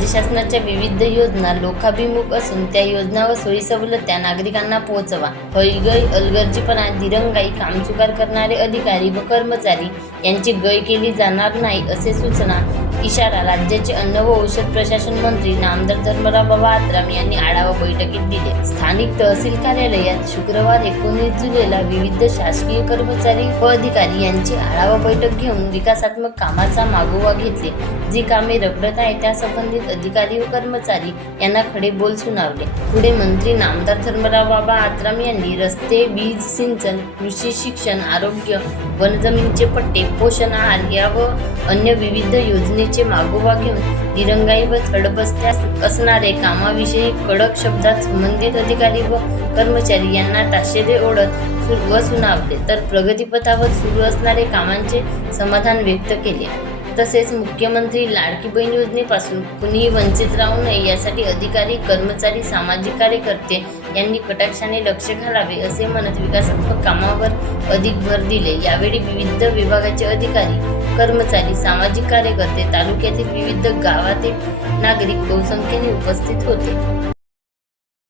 राज्य शासनाच्या विविध योजना लोकाभिमुख असून त्या योजना व सोयी सवलत्या नागरिकांना पोहोचवा. हयगय अलगर्जीपणा दिरंगाई कामचुकार करणारे अधिकारी व कर्मचारी यांची गय केली जाणार नाही असे सूचना इशारा राज्याचे अन्न व औषध प्रशासन मंत्री नामदार धर्मराव बाबा आत्राम यांनी आढावा बैठकीत दिले. स्थानिक तहसील कार्यालयात शुक्रवार एकोणीस जुलैला विविध शासकीय कर्मचारी व अधिकारी यांची आढावा बैठक घेऊन विकासात्मक कामाचा मागोवा घेतले. जी कामे रखडत आहे त्या संबंधित अधिकारी व कर्मचारी यांना खडे बोल सुनावले. पुढे मंत्री नामदार धर्मराव बाबा आत्राम यांनी रस्ते वीज सिंचन कृषी शिक्षण आरोग्य वनजमिनीचे पट्टे पोषण आहार या व अन्य विविध योजनेचे मागोवा घेऊन दिरंगाई व थडबस्त्या असणारे कामाविषयी कडक शब्दात संबंधित अधिकारी व कर्मचारी यांना ताशेरे ओढत व सुनावले. तर प्रगतीपथावर सुरू असणारे कामांचे समाधान व्यक्त केले. तसेच मुख्यमंत्री लाडकी बहीण योजनेपासून कुणीही वंचित राहू नये यासाठी अधिकारी कर्मचारी सामाजिक कार्यकर्ते यांनी कटाक्षाने लक्ष घालावे असे म्हणत विकासात्मक कामावर अधिक भर दिले. यावेळी विविध विभागाचे अधिकारी कर्मचारी सामाजिक कार्यकर्ते तालुक्यातील विविध गावातील नागरिक बहुसंख्येने उपस्थित होते.